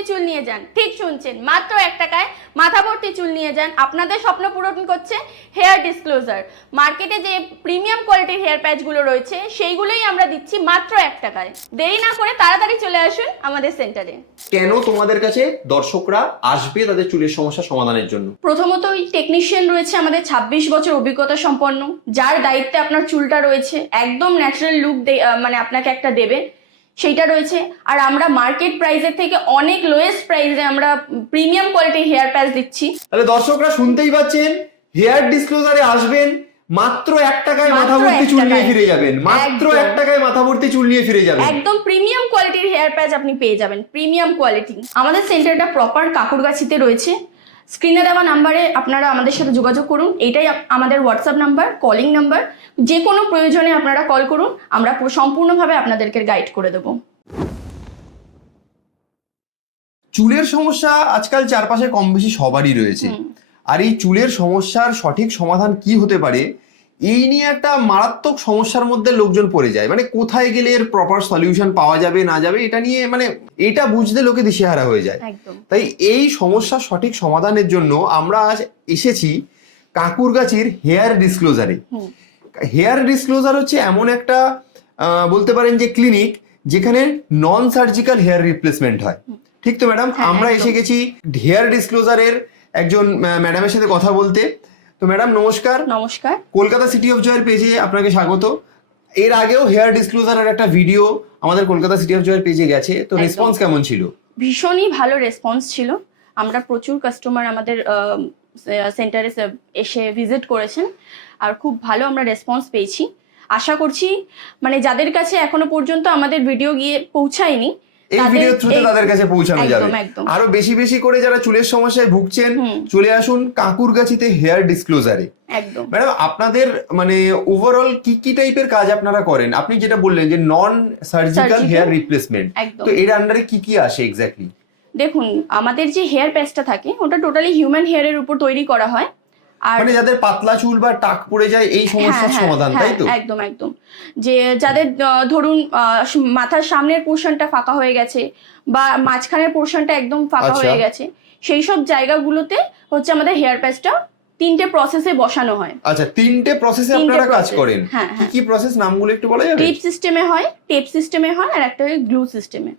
ভর্তি চুল নিয়ে যান। ঠিক শুনছেন মাত্র এক টাকায় মাথা ভর্তি চুল নিয়ে যান। আপনাদের স্বপ্ন পূরণ করছে হেয়ার ডিসক্লোজার মার্কেটে যে প্রিমিয়াম কোয়ালিটির হেয়ার প্যাচগুলো রয়েছে সেইগুলোই আমরা দিচ্ছি মাত্র এক টাকায়। দেরি না করে তাড়াতাড়ি চলে আসুন আমাদের সেন্টারে কেন তোমাদের কাছে দর্শকরা আসবে তাদের চুলের সমস্যা সমাধানের জন্য? প্রথমত ওই টেকনিশিয়ান রয়েছে আমাদের ছাব্বিশ বছর অভিজ্ঞতা সম্পন্ন। যার দায়িত্বে আপনার চুলটা রয়েছে একদম ন্যাচারাল লুক মানে আপনাকে একটা দেবে। সেইটা রয়েছে। আর আমরা মার্কেট প্রাইসের থেকে অনেক লোয়েস্ট প্রাইসে আমরা প্রিমিয়াম কোয়ালিটির হেয়ার প্যাচ দিচ্ছি। তাহলে দর্শকরা শুনতেই পাচ্ছেন হেয়ার ডিসক্লোজারে আসবেন মাত্র এক টাকায় মাথা ভর্তি চুল নিয়ে। ফিরে যাবেন। মাত্র এক টাকায় মাথা ভর্তি চুল নিয়ে ফিরে যাবেন। একদম প্রিমিয়াম কোয়ালিটির হেয়ার প্যাচ আপনি পেয়ে যাবেন। প্রিমিয়াম কোয়ালিটি আমাদের সেন্টারটা প্রপার কাকুরগাছিতে রয়েছে। স্ক্রিনে দেওয়া নাম্বারে আপনারা আমাদের সাথে যোগাযোগ করুন। এটাই আমাদের হোয়াটসঅ্যাপ নাম্বার কলিং নাম্বার। যে কোনো প্রয়োজনে আপনারা কল করুন। আমরা সম্পূর্ণভাবে আপনাদেরকে গাইড করে দেবো। চুলের সমস্যা আজকাল চারপাশে কম বেশি সবারই রয়েছে। আর এই চুলের সমস্যার সঠিক সমাধান কি হতে পারে? এই নিয়ে একটা মারাত্মক সমস্যার মধ্যে লোকজন পড়ে যায়। মানে কোথায় গেলে এর প্রপার সলিউশন পাওয়া যাবে না যাবে এটা নিয়ে মানে এটা বুঝতে লোকে দিশেহারা হয়ে যায়। তাই এই সমস্যার সঠিক সমাধানের জন্য আমরা আজ এসেছি কাকুরগাছির হেয়ার ডিসক্লোজারে। হেয়ার ডিসক্লোজার হচ্ছে এমন একটা বলতে পারেন যে ক্লিনিক যেখানে নন সার্জিক্যাল হেয়ার রিপ্লেসমেন্ট হয়। ঠিক তো ম্যাডাম? হ্যাঁ, আমরা এসে গেছি হেয়ার ডিসক্লোজারের একজন ম্যাডামের সাথে কথা বলতে। তো ম্যাডাম নমস্কার। নমস্কার। কলকাতা সিটি অফ জয়ের পেজে আপনাকে স্বাগত। এর আগেও হেয়ার ডিসক্লোজারের একটা ভিডিও আমাদের কলকাতা সিটি অফ জয়ের পেজে গেছে। তো রেসপন্স কেমন ছিল? ভীষণই ভালো রেসপন্স ছিল। আমরা প্রচুর কাস্টমার আমাদের সেন্টারে এসে ভিজিট করেছেন। আর খুব ভালো আমরা রেসপন্স পেয়েছি। আশা করছি মানে যাদের কাছে এখনও পর্যন্ত আমাদের ভিডিও গিয়ে পৌঁছায়নি এই তাদের ভিডিও থ্রুতে তাদের কাছে পৌঁছানো যাবে। আরও বেশি বেশি করে যারা চুলের সমস্যায় ভুগছেন চলে আসুন কাকুরগাছিতে হেয়ার ডিসক্লোজারে একদম। ম্যাডাম আপনাদের মানে ওভারঅল কি কি টাইপের কাজ আপনারা করেন? আপনি যেটা বললেন যে নন সার্জিক্যাল হেয়ার রিপ্লেসমেন্ট তো এর আন্ডারে কি কি আসে এক্স্যাক্টলি দেখুন আমাদের যে হেয়ার প্যাচটা থাকে ওটা টোটালি হিউম্যান হেয়ারের উপর তৈরি করা হয়। মানে যাদের পাতলা চুল বা টাক পড়ে যায় এই সমস্যার হ্যাঁ, হ্যাঁ, সমাধান হ্যাঁ, তাই তো? একদম একদম। যে যাদের ধরুন মাথার সামনের পোর্শনটা ফাঁকা হয়ে গেছে বা মাঝখানের পোর্শনটা একদম ফাঁকা আচ্ছা। হয়ে গেছে সেই সব জায়গাগুলোতে হচ্ছে আমাদের হেয়ার প্যাচটা তিনটে প্রসেসে বসানো হয়। আচ্ছা তিনটে প্রসেসে আপনারা কাজ করেন। হ্যাঁ, কি হ্যাঁ। কি প্রসেস নামগুলো একটু বলা যাবে? টেপ সিস্টেমে হয় টেপ সিস্টেমে হয় আর একটা হয় গ্লু সিস্টেমে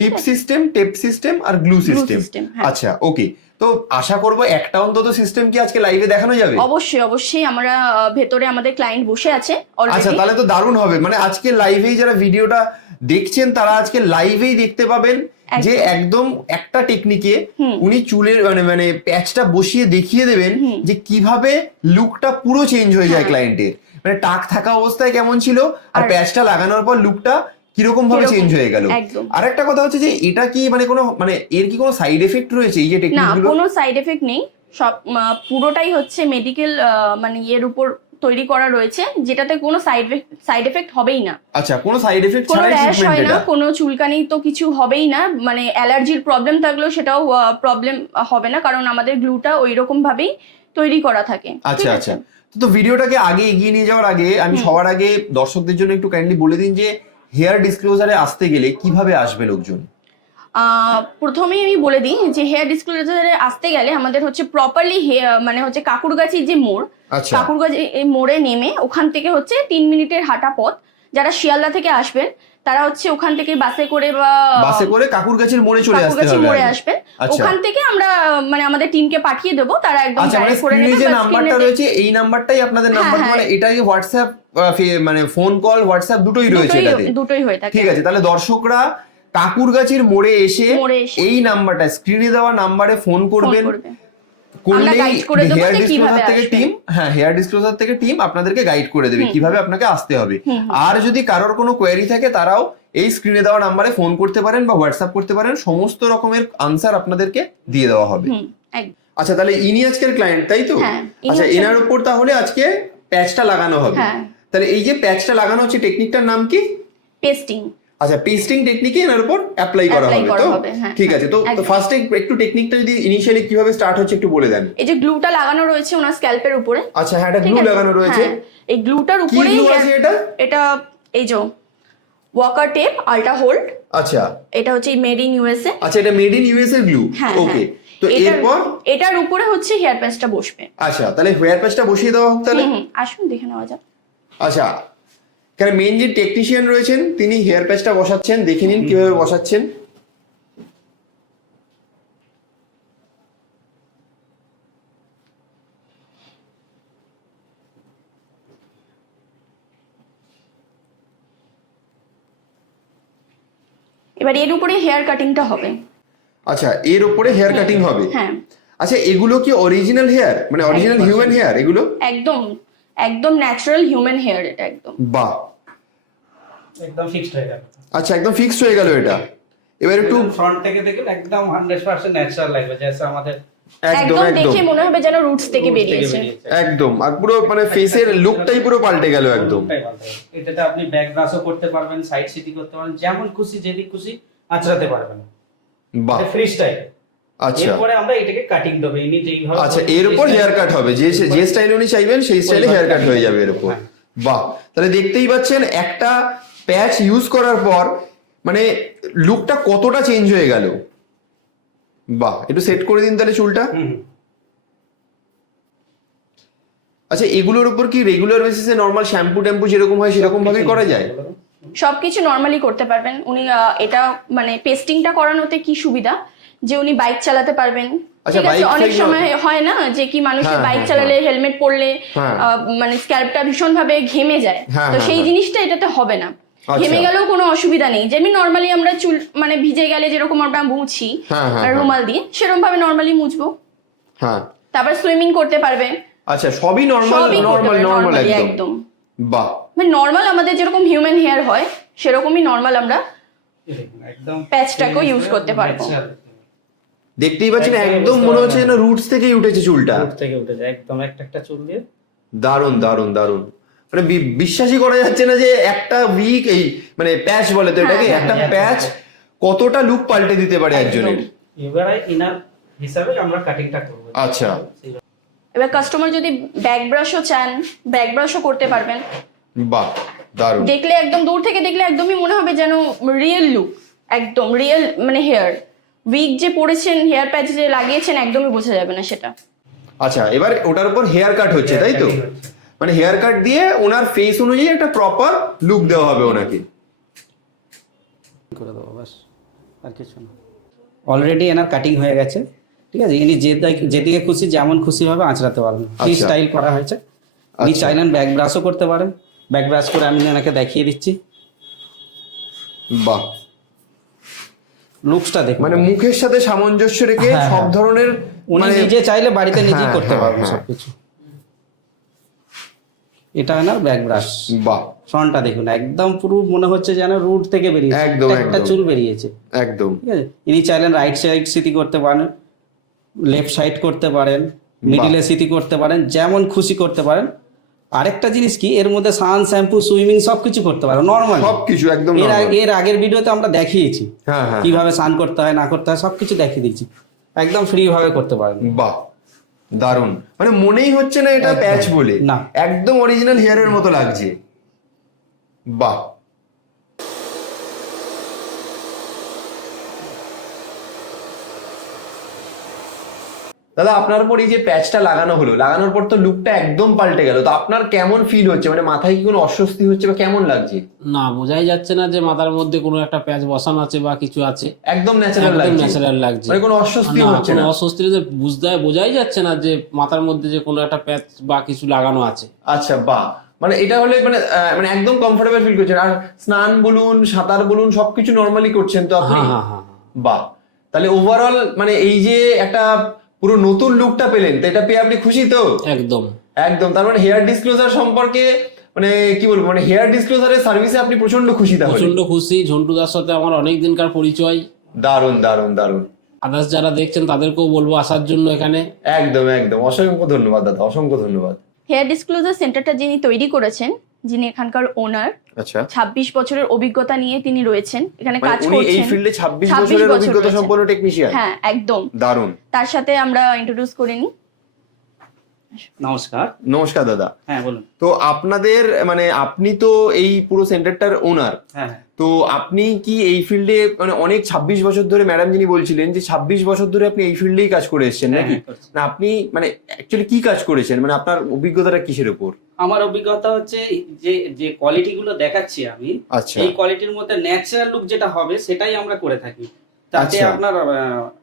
টিপ সিস্টেম টেপ সিস্টেম আর গ্লু সিস্টেম হ্যাঁ। আচ্ছা ওকে তো আশা করব একটা অন্তত সিস্টেম কি আজকে লাইভে দেখানো যাবে? অবশ্যই অবশ্যই। আমরা ভেতরে আমাদের ক্লায়েন্ট বসে আছে আচ্ছা তাহলে তো দারুণ হবে। মানে আজকে লাইভেই যারা ভিডিওটা দেখছেন তারা আজকে লাইভেই দেখতে পাবেন যে একদম। একটা টেকনিকে উনি চুলের মানে মানে প্যাচটা বসিয়ে দেখিয়ে দেবেন যে কীভাবে লুকটা পুরো চেঞ্জ হয়ে যায় হ্যাঁ। ক্লায়েন্টের মানে টাক থাকা অবস্থায় কেমন ছিল আর- প্যাচটা লাগানোর পর লুকটা কীরকম? ভাবে চেঞ্জ হয়ে গেল? আর একটা কথা হচ্ছে যে এটা কি মানে কোনো মানে এর কি কোনো সাইড এফেক্ট রয়েছে এই যে না কোনো সাইড এফেক্ট নেই। সব পুরোটাই হচ্ছে মেডিকেল মানে ইয়ের উপর তৈরি করা রয়েছে যেটাতে কোনো সাইড সাইড এফেক্ট হবেই না। আচ্ছা কোনো সাইড এফেক্ট কোনো র্যাশ হয় না কোনো চুলকানি তো কিছু হবেই না মানে অ্যালার্জির প্রবলেম থাকলেও সেটাও প্রবলেম হবে না কারণ আমাদের গ্লুটা ওই রকম ভাবেই তৈরি করা থাকে। আচ্ছা আচ্ছা। তো ভিডিওটাকে আগে এগিয়ে নিয়ে যাওয়ার আগে আমি সবার আগে দর্শকদের জন্য একটু কাইন্ডলি বলে দিন যে হেয়ার ডিসক্লোজারে আসতে গেলে কীভাবে আসবে লোকজন? আহ, প্রথমেই আমি বলে দিই যে হেয়ার ডিসক্লোজারে আসতে গেলে আমাদের হচ্ছে প্রপারলি মানে হচ্ছে কাকুরগাছি যে মোড় আচ্ছা। কাকুরগাছি মোড়ে নেমে ওখান থেকে হচ্ছে তিন মিনিটের হাঁটা পথ যারা শিয়ালদা থেকে আসবেন তারা হচ্ছে ওখান থেকে বাসে করে বা বাসে করে কাকুর গাছের মোড়ে চলে আসতে হবে মোড়ে আগে। আসবেন আচ্ছা। ওখান থেকে আমরা মানে আমাদের টিমকে পাঠিয়ে দেবো তারা একদম আচ্ছা মানে করে নেবে যে নাম্বারটা রয়েছে এই নাম্বারটাই আপনাদের হ্যাঁ, নাম্বার হ্যাঁ। মানে এটাই হোয়াটসঅ্যাপ মানে ফোন কল হোয়াটসঅ্যাপ দুটোই রয়েছে দুটোই- এটাতে দুটোই হয়ে থাকে ঠিক আছে তাহলে দর্শকরা কাকুরগাছির মোড়ে এসে মোড়ে এসে এই নাম্বারটা স্ক্রিনে দেওয়া নাম্বারে ফোন করবেন করবে করলেই করে দেবো হেয়ার যে কীভাবে থেকে টিম হ্যাঁ হেয়ার ডিসক্লোজার থেকে টিম আপনাদেরকে গাইড করে দেবে কীভাবে আপনাকে আসতে হবে। আর যদি কারোর কোনো কোয়েরি থাকে তারাও এই স্ক্রিনে দেওয়া নাম্বারে ফোন করতে পারেন বা হোয়াটসঅ্যাপ করতে পারেন সমস্ত রকমের আনসার আপনাদেরকে দিয়ে দেওয়া হবে। আচ্ছা তাহলে ইনি আজকের ক্লায়েন্ট তাই তো? হ্যাঁ, আচ্ছা এনার উপর তাহলে আজকে প্যাচটা লাগানো হবে। হ্যাঁ। তাহলে এই যে প্যাচটা লাগানো হচ্ছে টেকনিকটার নাম কি? আচ্ছা পেস্টিং টেকনিকে এনার উপর অ্যাপ্লাই করা হবে তো? হ্যাঁ, ঠিক আছে তো একদম। ফার্স্টে একটু টেকনিকটা যদি ইনিশিয়ালি কীভাবে স্টার্ট হচ্ছে একটু বলে দেন। এই যে গ্লুটা লাগানো রয়েছে ওনার স্ক্যাল্পের উপরে। আচ্ছা হ্যাঁ এটা গ্লু লাগানো রয়েছে। হ্যাঁ, এই গ্লুটার আছে এটা? এটা এই যে ওয়াকার টেপ আল্টা হোল্ড আচ্ছা। এটা হচ্ছে মেড ইন ইউএসএ আচ্ছা এটা মেড ইন ইউএসএ এর গ্লু হ্যাঁ ওকে হ্যাঁ। তো এরপর? এটার উপরে হচ্ছে হেয়ার প্যাচটা বসবে। আচ্ছা তাহলে হেয়ার প্যাচটা বসিয়ে দেওয়া হোক তাহলে। আসুন দেখে নেওয়া যাক। আচ্ছা এখানে মেন যে টেকনিশিয়ান রয়েছেন তিনি হেয়ার প্যাচটা বসাচ্ছেন দেখে নিন কীভাবে বসাচ্ছেন। এবার এর উপরে হেয়ার কাটিংটা হবে। আচ্ছা এর উপরে হেয়ার কাটিং হবে? হ্যাঁ। আচ্ছা এগুলো কি অরিজিনাল হেয়ার মানে অরিজিনাল হিউম্যান হেয়ার এগুলো? একদম। একদম ন্যাচারাল হিউম্যান হেয়ার এটা একদম। বাহ। একদম ফিক্সড হয়ে গেল। আচ্ছা একদম ফিক্সড হয়ে গেল এটা। এবার একটু ফ্রন্ট থেকে দেখুন একদম হান্ড্রেড পার্সেন্ট ন্যাচারাল লাগবে যেসে আমাদের একদম দেখে মনে হবে যেন রুটস থেকে বেরিয়েছে। একদম আর পুরো মানে ফেসের লুকটাই পুরো পাল্টে গেল একদম। এটাতে আপনি ব্যাক ব্রাশও করতে পারবেন সাইড সিটি করতে পারবেন যেমন খুশি যেদিক খুশি আঁচড়াতে পারবেন। বাহ। ফ্রি স্টাইল আচ্ছা। এরপরে আমরা এটাকে কাটিং দেবো ইনি যেইভাবে আচ্ছা এর উপর হেয়ার কাট হবে। যে যে স্টাইল উনি চাইবেন সেই স্টাইলে হেয়ার কাট হয়ে যাবে এর উপর হ্যাঁ। বাহ তাহলে দেখতেই পাচ্ছেন একটা প্যাচ ইউজ করার পর মানে লুকটা কতটা চেঞ্জ হয়ে গেল। বাহ একটু সেট করে দিন তাহলে চুলটা। আচ্ছা এগুলোর উপর কি রেগুলার বেসিসে নর্মাল শ্যাম্পু ট্যাম্পু যেরকম হয় সেরকম ভাবেই করা যায়? সবকিছু নর্মালি করতে পারবেন। উনি এটা মানে পেস্টিংটা করানোতে কি সুবিধা? যে উনি বাইক চালাতে পারবেন। আচ্ছা, ঠিক আছে অনেক সময় হয় না যে কি মানুষের হ্যাঁ, বাইক হ্যাঁ, চালালে হেলমেট পরলে হ্যাঁ। আহ, মানে স্ক্যাল্পটা ভীষণ ভাবে ঘেমে যায়। হ্যাঁ, তো হ্যাঁ, সেই হ্যাঁ। জিনিসটা এটাতে হবে না। আচ্ছা। ঘেমে গেলেও কোনো অসুবিধা নেই। যেমনি নর্মালি আমরা চুল মানে ভিজে গেলে যেরকম আমরা মুছি হ্যাঁ, হ্যাঁ, আর হ্যাঁ। রুমাল দিয়ে সেরকম ভাবে নর্মালি মুছবো। হ্যাঁ। তারপর সুইমিং করতে পারবে। আচ্ছা সবই নর্মাল নর্মাল নর্মাল একদম? বাহ। মানে নর্মাল আমাদের যেরকম হিউম্যান হেয়ার হয় সেরকমই নর্মাল আমরা প্যাচটাকেও use করতে পারব। দেখতেই পাচ্ছেন একদমই একদম মনে হচ্ছে যেন রুটস থেকেই উঠেছে চুলটা। দূর থেকে উঠে যায় একদম একটা একটা চুল দিয়ে। দারুণ দারুণ দারুণ। মানে বি- বিশ্বাসই করা যাচ্ছে না যে একটা উইক এই মানে প্যাচ বলে তো এটাকে হ্যাঁ, একটা হ্যাঁ, প্যাচ কতটা লুক পাল্টে দিতে পারে একজনের? এবারে ইনার হিসাবে আমরা কাটিংটা করব। আচ্ছা। এবার কাস্টমার যদি ব্যাক ব্রাশও চান ব্যাক ব্রাশও করতে পারবেন। বাহ দারুণ। দেখলে একদম দূর থেকে দেখলে একদমই মনে হবে যেন রিয়েল লুক একদম রিয়েল মানে হেয়ার উইক যে পরেছেন হেয়ার প্যাচ যে লাগিয়েছেন একদমই বোঝা যাবে না সেটা। আচ্ছা এবার ওটার উপর হেয়ার কাট হচ্ছে তাই তো? মানে হেয়ার কাট দিয়ে ওনার ফেস অনুযায়ী একটা প্রপার লুক দেওয়া হবে ওনাকে। করে দেবো বাস আর কিছু না। অলরেডি এনার কাটিং হয়ে গেছে ঠিক আছে? ইনি যে দিক- যেদিকে খুশি যেমন খুশি ভাবে আঁচড়াতে পারবেন ফ্রি। স্টাইল করা হয়েছে। উনি আচ্ছা। চাইলেন ব্যাক ব্রাশও করতে পারেন। ব্যাক ব্রাশ করে আমি এনাকে দেখিয়ে দিচ্ছি। বাহ। লুকসটা দেখুন মানে মুখের সাথে সামঞ্জস্য রেখে হ্যাঁ, সব হ্যাঁ। ধরনের উনি মানে নিজে চাইলে বাড়িতে নিজেই হ্যাঁ, করতে হ্যাঁ। সবকিছু। এটা এনার ব্যাক ব্রাশ বাহ। ফ্রন্টটা দেখুন একদম পুরো মনে হচ্ছে যেন রুট থেকে বেরিয়েছে। একদম, একটা চুল বেরিয়েছে। একদম। ঠিক আছে? ইনি চাইলেন রাইট সাইড সিটি করতে পারেন লেফট সাইড করতে পারেন মিডিলে সিটি করতে পারেন যেমন খুশি করতে পারেন আরেকটা জিনিস কি এর মধ্যে সান শ্যাম্পু সুইমিং সবকিছু করতে পারো নর্মাল সবকিছু একদম এর এর আগের ভিডিওতে আমরা দেখিয়েছি হ্যাঁ হ্যাঁ। কীভাবে স্নান করতে হয় না করতে হয় সবকিছু দেখিয়ে দিয়েছি। একদম ফ্রি ভাবে করতে পারেন বাহ দারুণ। মানে মনেই হচ্ছে না এটা প্যাচ বলে। না। একদম অরিজিনাল হেয়ারের মতো লাগছে। বাহ। দাদা আপনার পর এই যে প্যাচটা লাগানো হলো লাগানোর পর তো লুকটা একদম পাল্টে গেল। তো আপনার কেমন ফিল হচ্ছে? মানে মাথায় কি কোনো অস্বস্তি হচ্ছে বা কেমন লাগছে? না বোঝাই যাচ্ছে না যে মাথার মধ্যে কোনো একটা প্যাচ বসানো আছে বা কিছু আছে। একদম ন্যাচারাল লাগছে। ন্যাচারাল লাগছে। মানে কোনো অস্বস্তি না, হচ্ছে কোনো না অস্বস্তি যে বুঝতে বোঝাই যাচ্ছে না যে মাথার মধ্যে যে কোনো একটা প্যাচ বা কিছু লাগানো আছে। আচ্ছা বাহ। মানে এটা হলে মানে মানে একদম কমফোর্টেবল ফিল করছেন। আর স্নান বলুন সাঁতার বলুন সবকিছু নর্মালি করছেন তো আপনি? হ্যাঁ হ্যাঁ হ্যাঁ হ্যাঁ। বাহ। তাহলে ওভারঅল মানে এই যে একটা পুরো নতুন লুকটা পেলেন তো এটা পেয়ে আপনি খুশি তো? একদম। একদম তার মানে হেয়ার ডিসক্লোজার সম্পর্কে মানে কি বলব মানে হেয়ার ডিসক্লোজারের সার্ভিসে আপনি প্রচণ্ড খুশি তাহলে? প্রচণ্ড খুশি ঝন্টুদার সাথে আমার অনেক দিনকার পরিচয়। দারুণ দারুণ দারুণ। আদার্স যারা দেখছেন তাদেরকেও বলব আসার জন্য এখানে। একদম একদম। অসংখ্য ধন্যবাদ দাদা অসংখ্য ধন্যবাদ। হেয়ার ডিসক্লোজার সেন্টারটা যিনি তৈরি করেছেন যিনি এখানকার ওনার আচ্ছা। ছাব্বিশ বছরের অভিজ্ঞতা নিয়ে তিনি রয়েছেন। এখানে মানে কাজ করছেন এই ফিল্ডে ছাব্বিশ 26 বছরের বছর অভিজ্ঞতা সম্পন্ন টেকনিশিয়ান হ্যাঁ একদম। দারুণ। তার সাথে আমরা ইন্ট্রোডিউস করে নিই। নমস্কার। নমস্কার দাদা। হ্যাঁ বলুন। তো আপনাদের মানে আপনি তো এই পুরো সেন্টারটার ওনার হ্যাঁ হ্যাঁ। তো আপনি কি এই ফিল্ডে মানে অনেক ছাব্বিশ বছর ধরে ম্যাডাম যিনি বলছিলেন যে ছাব্বিশ বছর ধরে আপনি এই ফিল্ডেই কাজ করে এসেছেন হ্যাঁ, নাকি? না আপনি মানে অ্যাকচুয়ালি কি কাজ করেছেন? মানে আপনার অভিজ্ঞতাটা কিসের উপর? আমার অভিজ্ঞতা হচ্ছে যে যে কোয়ালিটি গুলো দেখাচ্ছি আমি আচ্ছা। এই কোয়ালিটির মধ্যে ন্যাচারাল লুক যেটা হবে সেটাই আমরা করে থাকি। তাতে আচ্ছা। আপনার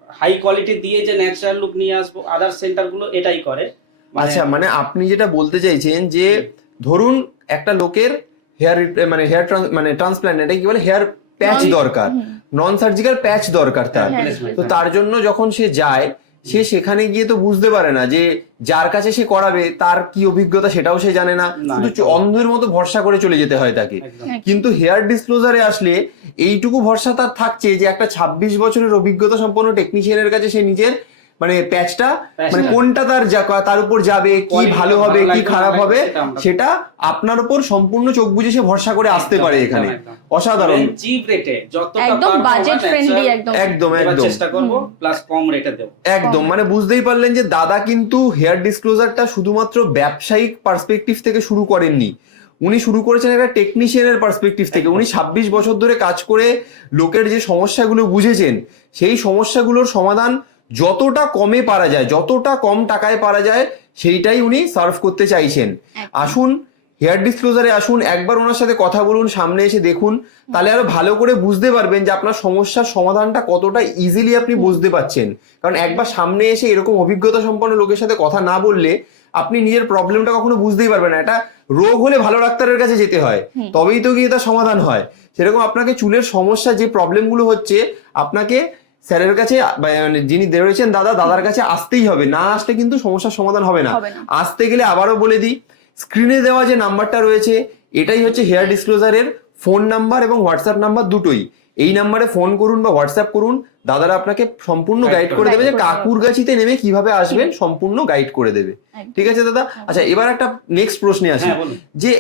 হাই কোয়ালিটি দিয়ে যে ন্যাচারাল লুক নিয়ে আসব আদার সেন্টারগুলো এটাই করে। আচ্ছা মানে আপনি যেটা বলতে চাইছেন যে ধরুন একটা লোকের হেয়ার মানে হেয়ার মানে ট্রান্সপ্ল্যান্ট এটা কি বলে? হেয়ার প্যাচ দরকার। নন সার্জিক্যাল প্যাচ দরকার তার। হ্যাঁ। তো হ্যাঁ। তার জন্য যখন সে যায় সে সেখানে গিয়ে তো বুঝতে পারে না যে যার কাছে সে করাবে তার কি অভিজ্ঞতা সেটাও সে জানে না। না, শুধু অন্ধের মতো ভরসা করে চলে যেতে হয় তাকে। কিন্তু হেয়ার ডিসক্লোজারে আসলে এইটুকু ভরসা তার থাকছে যে একটা ছাব্বিশ বছরের অভিজ্ঞতা সম্পন্ন টেকনিশিয়ানের কাছে সে নিজের মানে প্যাচটা মানে কোনটা তার তার উপর যাবে কি ভালো হবে কি খারাপ হবে সেটা আপনার উপর সম্পূর্ণ চোখ বুঝে সে ভরসা করে আসতে পারে এখানে। অসাধারণ। চিপ রেটে একদম বাজেট ফ্রেন্ডলি একদম। একদম একদম চেষ্টা করব প্লাস কম রেটে দেবো। একদম মানে বুঝতেই পারলেন যে দাদা কিন্তু হেয়ার ডিসক্লোজারটা শুধুমাত্র ব্যবসায়িক পার্সপেক্টিভ থেকে শুরু করেননি। উনি শুরু করেছেন একটা টেকনিশিয়ানের পার্সপেক্টিভ থেকে। উনি ছাব্বিশ বছর ধরে কাজ করে লোকের যে সমস্যাগুলো বুঝেছেন সেই সমস্যাগুলোর সমাধান যতটা কমে পারা যায় যতটা কম টাকায় পারা যায় সেইটাই উনি সার্ভ করতে চাইছেন। আসুন হেয়ার ডিসক্লোজারে আসুন একবার ওনার সাথে কথা বলুন সামনে এসে দেখুন তাহলে আরও ভালো করে বুঝতে পারবেন যে আপনার সমস্যার সমাধানটা কতটা ইজিলি আপনি বুঝতে পাচ্ছেন কারণ একবার সামনে এসে এরকম অভিজ্ঞতা সম্পন্ন লোকের সাথে কথা না বললে আপনি নিজের প্রবলেমটা কখনো বুঝতেই পারবেন না। এটা রোগ হলে ভালো ডাক্তারের কাছে যেতে হয় তবেই তো গিয়ে তার সমাধান হয়। সেরকম আপনাকে চুলের সমস্যা যে প্রবলেমগুলো হচ্ছে আপনাকে স্যারের কাছে মানে যিনি রয়েছেন দাদা দাদার কাছে আসতেই হবে। না আসতে কিন্তু সমস্যার সমাধান হবে না। আসতে গেলে আবারও বলে দিই স্ক্রিনে দেওয়া যে নাম্বারটা রয়েছে এটাই হচ্ছে হেয়ার ডিসক্লোজারের ফোন নাম্বার এবং হোয়াটসঅ্যাপ নাম্বার দুটোই। এই নাম্বারে ফোন করুন বা হোয়াটসঅ্যাপ করুন দাদারা আপনাকে সম্পূর্ণ গাইড করে দেবে যে Guide করে দেবে। কাকুরগাছিতে নেমে কীভাবে আসবেন সম্পূর্ণ গাইড করে দেবে। ঠিক আছে দাদা? আচ্ছা এবার একটা নেক্সট প্রশ্নে আসি। হ্যাঁ, যে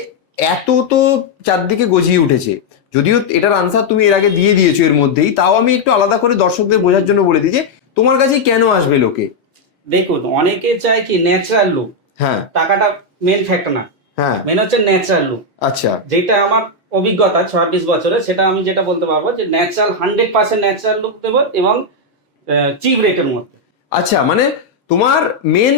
এত তো চারদিকে গজিয়ে উঠেছে। যদিও এটার আনসার তুমি এর আগে দিয়ে দিয়েছ এর মধ্যেই তাও আমি একটু আলাদা করে দর্শকদের বোঝার জন্য বলে দিই যে তোমার কাছে কেন আসবে লোকে? দেখুন অনেকে চায় কি ন্যাচারাল লুক হ্যাঁ। টাকাটা মেন ফ্যাক্টর না। হ্যাঁ। মেন হচ্ছে ন্যাচারাল লুক আচ্ছা। যেটা আমার অভিজ্ঞতা ছাব্বিশ বছরে সেটা আমি যেটা বলতে পারব যে natural hundred percent natural look দেবো এবং চিপ রেটের মধ্যে। আচ্ছা মানে তোমার মেন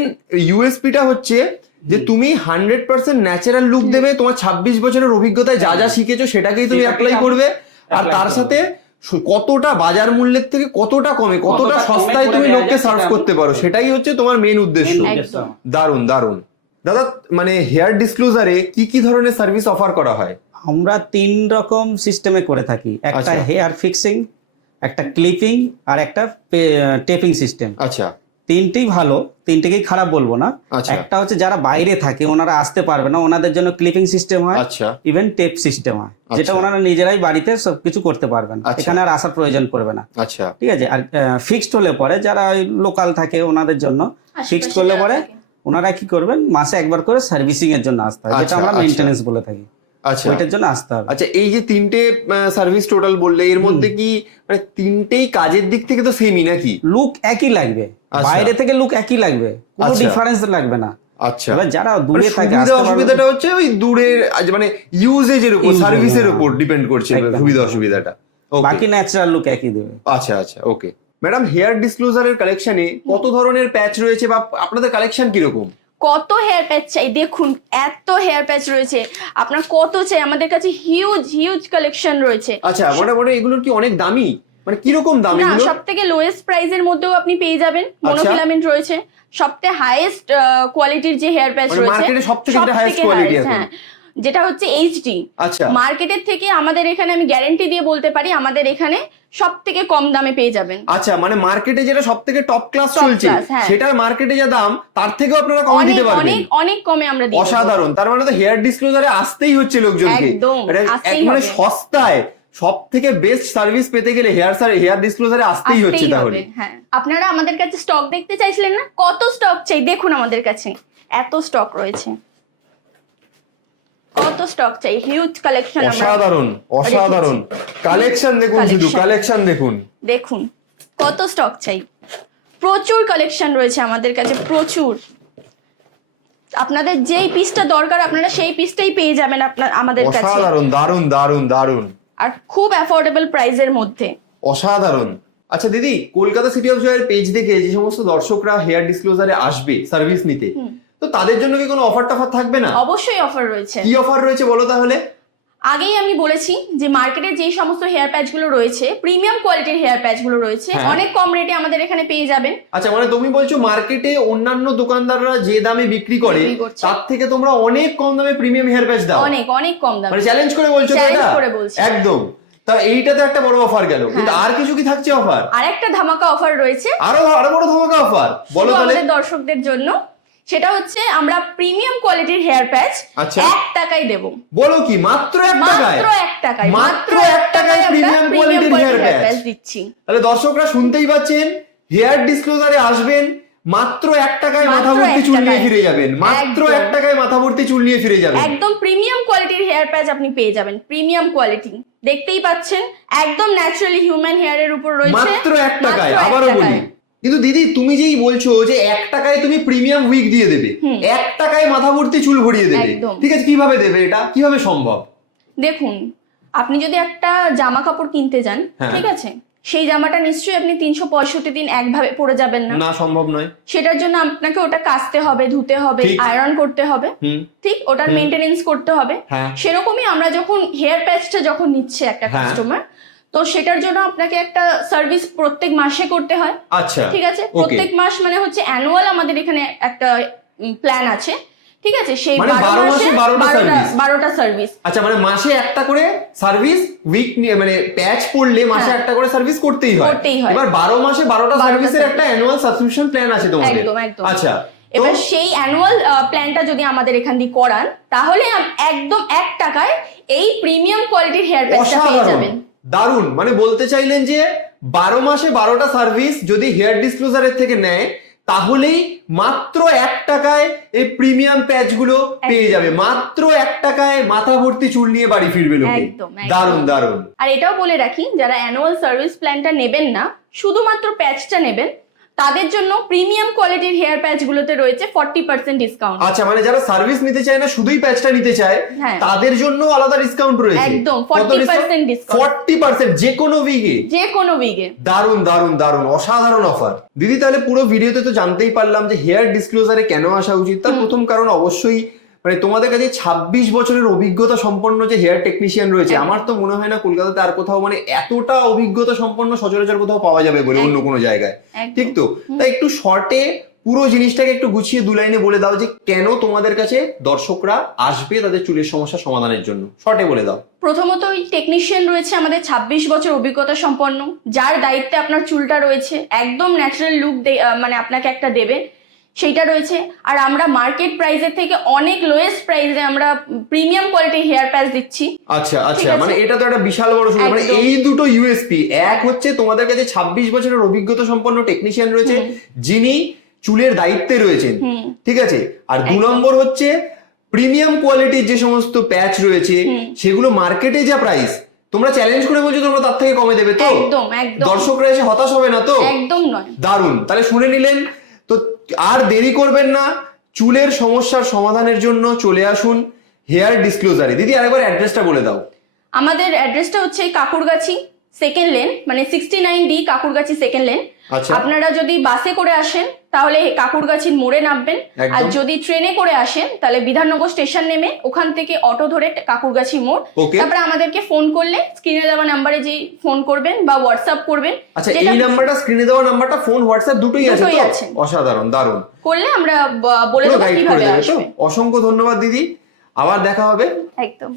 ইউএসপিটা হচ্ছে যে তুমি হান্ড্রেড পার্সেন্ট ন্যাচারাল লুক দেবে তোমার ছাব্বিশ বছরের অভিজ্ঞতায় যা যা শিখেছো সেটাকেই তুমি অ্যাপ্লাই করবে। আর তার সাথে কতটা বাজার মূল্যের থেকে কতটা কমে কতটা সস্তায় তুমি লোককে সার্ভ করতে পারো সেটাই হচ্ছে তোমার মেন উদ্দেশ্য। দারুণ দারুণ। দাদা মানে হেয়ার ডিসক্লোজারে কি কি ধরনের সার্ভিস অফার করা হয়? আমরা তিন রকম সিস্টেমে করে থাকি। একটা আচ্ছা। হেয়ার ফিক্সিং একটা ক্লিপিং আর একটা টেপিং সিস্টেম আচ্ছা। তিনটেই ভালো তিনটেকেই খারাপ বলব না। আচ্ছা। একটা হচ্ছে যারা বাইরে থাকে ওনারা আসতে পারবে না ওনাদের জন্য ক্লিপিং সিস্টেম হয় ইভেন টেপ সিস্টেম হয় যেটা আচ্ছা। ওনারা নিজেরাই বাড়িতে সবকিছু করতে পারবেন আচ্ছা। এখানে আর আসার প্রয়োজন পড়বে না। আচ্ছা। ঠিক আছে? আর ফিক্সড হলে পরে যারা লোকাল থাকে ওনাদের জন্য ফিক্সড করলে পরে ওনারা কি করবেন? মাসে একবার করে সার্ভিসিং এর জন্য আসতে হয় যেটা আমরা। মেইনটেনেন্স বলে থাকি। আচ্ছা। ওইটার জন্য আসতে হবে। আচ্ছা এই যে তিনটে সার্ভিস টোটাল বললে এর মধ্যে কি মানে তিনটেই কাজের দিক থেকে তো সেমই নাকি? লুক একই লাগবে। আচ্ছা। বাইরে থেকে লুক একই লাগবে। কোনো আচ্ছা। ডিফারেন্স লাগবে না। আচ্ছা। এবার যারা মানে দূরে থাকে সুবিধা অসুবিধাটা হচ্ছে ওই দূরের মানে ইউজেজের উপর সার্ভিসের। উপর। ডিপেন্ড করছে সুবিধা অসুবিধাটা. বাকি ন্যাচারাল লুক একই দেবে। আচ্ছা আচ্ছা ওকে ম্যাডাম হেয়ার ডিসক্লোজারের কালেকশনে কত ধরনের প্যাচ রয়েছে বা আপনাদের কালেকশন কীরকম? কত হেয়ার প্যাচ চাই দেখুন এত হেয়ার প্যাচ রয়েছে। আপনার কত চাই আমাদের কাছে হিউজ হিউজ কালেকশন রয়েছে। আচ্ছা মোটামুটি এগুলোর কি অনেক দামি? মানে কীরকম দামি না সব থেকে লোয়েস্ট প্রাইসের মধ্যেও আপনি পেয়ে যাবেন। আচ্ছা। মনোফিলামেন্ট রয়েছে। সবথেকে হাইয়েস্ট কোয়ালিটির যে হেয়ার প্যাচ মানে রয়েছে মার্কেটে সবথেকে যেটা কোয়ালিটি আছে হ্যাঁ। যেটা হচ্ছে এইচডি আচ্ছা। মার্কেটের থেকে আমাদের এখানে আমি গ্যারেন্টি দিয়ে বলতে পারি আমাদের এখানে সব থেকে কম দামে পেয়ে যাবেন। আচ্ছা মানে মার্কেটে যেটা সব থেকে টপ ক্লাস চলছে হ্যাঁ। সেটার মার্কেটে যা দাম তার থেকেও আপনারা কম দিতে পারবেন। অনেক অনেক কমে আমরা দিই অসাধারণ। তার মানে তো হেয়ার ডিসক্লোজারে আসতেই হচ্ছে লোকজনকে। একদম, এক মানে সস্তায় সব থেকে বেস্ট সার্ভিস পেতে গেলে হেয়ার হেয়ার ডিসক্লোজারে আসতেই হচ্ছে তাহলে। হ্যাঁ। আপনারা আমাদের কাছে স্টক দেখতে চাইছিলেন না? কত স্টক চাই? দেখুন আমাদের কাছে। এত স্টক রয়েছে। কত স্টক চাই? হিউজ কালেকশন অসাধারণ অসাধারণ। কালেকশন দেখুন শুধু কালেকশন দেখুন। দেখুন কত স্টক চাই? প্রচুর কালেকশন রয়েছে আমাদের কাছে প্রচুর। আপনাদের যেই পিসটা দরকার আপনারা সেই পিসটাই পেয়ে যাবেন আপনার আমাদের কাছে। অসাধারণ দারুণ দারুণ দারুণ। আর খুব অ্যাফোর্ডেবল প্রাইসের মধ্যে। অসাধারণ। আচ্ছা দিদি কলকাতা সিটি অফ জয়ের পেজ দেখে যে সমস্ত দর্শকরা হেয়ার ডিসক্লোজারে আসবে সার্ভিস নিতে তো তাদের জন্য কি কোনো অফার টফার থাকবে না? অবশ্যই অফার রয়েছে। কি অফার রয়েছে বলো তাহলে? আগেই আমি বলেছি যে মার্কেটে যে সমস্ত হেয়ার প্যাচগুলো রয়েছে প্রিমিয়াম কোয়ালিটির হেয়ার প্যাচগুলো রয়েছে হ্যাঁ। অনেক কম রেটে আমাদের এখানে পেয়ে যাবেন। আচ্ছা মানে তুমি বলছো মার্কেটে অন্যান্য দোকানদাররা যে দামে বিক্রি করে তার থেকে তোমরা অনেক কম দামে প্রিমিয়াম হেয়ার প্যাচ দাও। অনেক অনেক কম দামে। মানে চ্যালেঞ্জ করে বলছো Challenge করে বলছি। একদম। তা এইটা তো একটা বড় অফার গেল। কিন্তু হ্যাঁ। আর কিছু কি থাকছে অফার আর একটা ধামাকা অফার রয়েছে। আরও আরও বড় ধামাকা অফার বলো তাহলে। আমাদের দর্শকদের জন্য। সেটা হচ্ছে আমরা প্রিমিয়াম কোয়ালিটির হেয়ার প্যাচ। এক টাকায় দেব। বলো কি মাত্র এক টাকায়? মাত্র এক টাকায় মাত্র এক টাকায় প্রিমিয়াম কোয়ালিটির হেয়ার প্যাচ দিচ্ছি। তাহলে দর্শকরা শুনতেই পাচ্ছেন হেয়ার ডিসক্লোজারে আসবেন মাত্র এক টাকায় মাথা ভর্তি চুল নিয়ে ফিরে যাবেন। মাত্র এক টাকায় মাথা ভর্তি চুল নিয়ে ফিরে যাবেন। একদম প্রিমিয়াম কোয়ালিটির হেয়ার প্যাচ আপনি পেয়ে যাবেন প্রিমিয়াম কোয়ালিটি দেখতেই পাচ্ছেন একদম ন্যাচারালি হিউম্যান হেয়ারের উপর রয়েছে। মাত্র এক টাকায় আবারও বলি। কিন্তু দিদি তুমি যেই বলছো যে এক টাকায় তুমি প্রিমিয়াম উইক দিয়ে দেবে। এক টাকায় মাথা ভর্তি চুল ভরিয়ে দেবে ঠিক আছে কীভাবে দেবে এটা? কীভাবে সম্ভব? দেখুন আপনি যদি একটা জামা কাপড় কিনতে যান হ্যাঁ। ঠিক আছে সেই জামাটা নিশ্চয়ই আপনি তিনশো পঁয়ষট্টি দিন একভাবে পরে যাবেন না। না সম্ভব নয়। সেটার জন্য আপনাকে ওটা কাচতে হবে ধুতে হবে আয়রন করতে হবে ঠিক? ওটার। মেনটেনেন্স করতে হবে। হ্যাঁ। সেরকমই আমরা যখন হেয়ার প্যাচটা যখন নিচ্ছে একটা হ্যাঁ। কাস্টমার তো সেটার জন্য আপনাকে একটা সার্ভিস প্রত্যেক মাসে করতে হয়। আচ্ছা ঠিক আছে? প্রত্যেক মাস মানে হচ্ছে অ্যানুয়াল আমাদের এখানে একটা প্ল্যান আছে। ঠিক আছে? সেই মানে বারো 12 মাসে মাসে 12টা বারোটা service। সার্ভিস আচ্ছা মানে মাসে একটা করে সার্ভিস উইক নিয়ে মানে প্যাচ পড়লে মাসে। একটা করে সার্ভিস করতেই হয়। করতেই হয়। এবার বারো মাসে বারোটা 12টা সার্ভিসের একটা অ্যানুয়াল সাবস্ক্রিপশন প্ল্যান আছে তোমাদের। একদম, একদম। আচ্ছা এবার সেই অ্যানুয়াল প্ল্যানটা যদি আমাদের এখান দিয়ে করান তাহলে একদম এক টাকায় এই প্রিমিয়াম কোয়ালিটির হেয়ার প্যাচটা পেয়ে যাবেন। দারুণ। মানে বলতে চাইলেন যে বারো মাসে বারোটা সার্ভিস যদি হেয়ার ডিসক্লোজারের থেকে নেয় তাহলেই মাত্র এক টাকায় এই প্রিমিয়াম প্যাচগুলো পেয়ে যাবে। মাত্র এক টাকায় মাথা ভর্তি চুল নিয়ে বাড়ি ফিরবে লোকে। দারুণ দারুণ দারুণ দারুণ। আর এটাও বলে রাখি যারা অ্যানুয়াল সার্ভিস প্ল্যানটা নেবেন না শুধুমাত্র প্যাচটা নেবেন তাদের জন্য প্রিমিয়াম কোয়ালিটির হেয়ার প্যাচ গুলোতে রয়েছে ফর্টি পার্সেন্ট ডিসকাউন্ট আচ্ছা মানে যারা সার্ভিস নিতে চায় না শুধুই প্যাচটা নিতে চায় হ্যাঁ। তাদের জন্য আলাদা ডিসকাউন্ট রয়েছে। একদম, 40% ডিসকাউন্ট ফর্টি পার্সেন্ট যে কোনো উইকে যে কোনো উইগে দারুণ দারুণ দারুণ অসাধারণ অফার দিদি তাহলে পুরো ভিডিওতে তো জানতেই পারলাম যে হেয়ার ডিসক্লোজারে কেন আসা উচিত? তার প্রথম কারণ অবশ্যই মানে তোমাদের কাছে ছাব্বিশ বছরের অভিজ্ঞতা সম্পন্ন যে হেয়ার টেকনিশিয়ান রয়েছে আমার তো মনে হয় না কলকাতাতে আর কোথাও মানে এতটা অভিজ্ঞতা সম্পন্ন সচরাচর কোথাও পাওয়া যাবে বলে অন্য কোনো জায়গায়। ঠিক তো? তাই একটু শর্টে পুরো জিনিসটাকে একটু গুছিয়ে দু লাইনে বলে দাও যে কেন তোমাদের কাছে দর্শকরা আসবে তাদের চুলের সমস্যা সমাধানের জন্য। শর্টে বলে দাও। প্রথমত ওই টেকনিশিয়ান রয়েছে আমাদের ছাব্বিশ বছর অভিজ্ঞতা সম্পন্ন যার দায়িত্বে আপনার চুলটা রয়েছে একদম ন্যাচারাল লুক মানে আপনাকে একটা দেবে। সেইটা রয়েছে। আর আমরা মার্কেট প্রাইসের থেকে অনেক লোয়েস্ট প্রাইসে আমরা প্রিমিয়াম কোয়ালিটির হেয়ার প্যাচ দিচ্ছি। আচ্ছা আচ্ছা মানে এটা তো একটা বিশাল বড় সুযোগ। মানে এই দুটো ইউএসপি এক হচ্ছে তোমাদের কাছে ছাব্বিশ বছরের অভিজ্ঞতা সম্পন্ন টেকনিশিয়ান রয়েছে যিনি চুলের দায়িত্বে রয়েছেন। ঠিক আছে? আর দু নম্বর হচ্ছে প্রিমিয়াম কোয়ালিটির যে সমস্ত প্যাচ রয়েছে সেগুলো মার্কেটে যা প্রাইস তোমরা চ্যালেঞ্জ করে বলছো তোমরা তার থেকে কমে দেবে তো? একদম একদম। দর্শকরা এসে হতাশ হবে না তো? একদম নয়। দারুণ। তাহলে শুনে নিলেন আর দেরি করবেন না, চুলের সমস্যার সমাধানের জন্য চলে আসুন হেয়ার ডিসক্লোজারে। দিদি, আরেকবার অ্যাড্রেসটা বলে দাও। আমাদের অ্যাড্রেসটা হচ্ছে কাকুরগাছি সেকেন্ড লেন মানে sixty nine D Kakurgachi second lane আচ্ছা। আপনারা যদি বাসে করে আসেন তাহলে কাকুরগাছির মোড়ে নামবেন। আর যদি ট্রেনে করে আসেন তাহলে বিধাননগর স্টেশন নেমে ওখান থেকে অটো ধরে কাকুরগাছি মোড়। তারপরে আমাদেরকে ফোন করলে স্ক্রিনে দেওয়া নাম্বারে যে ফোন করবেন বা হোয়াটসঅ্যাপ করবেন আচ্ছা এই নাম্বারটা স্ক্রিনে দেওয়া নাম্বারটা ফোন হোয়াটসঅ্যাপ দুটোই আছে। অসাধারণ দারুণ। করলে আমরা বলে দেবো কীভাবে আসবে। অসংখ্য ধন্যবাদ দিদি। আবার দেখা হবে। একদম।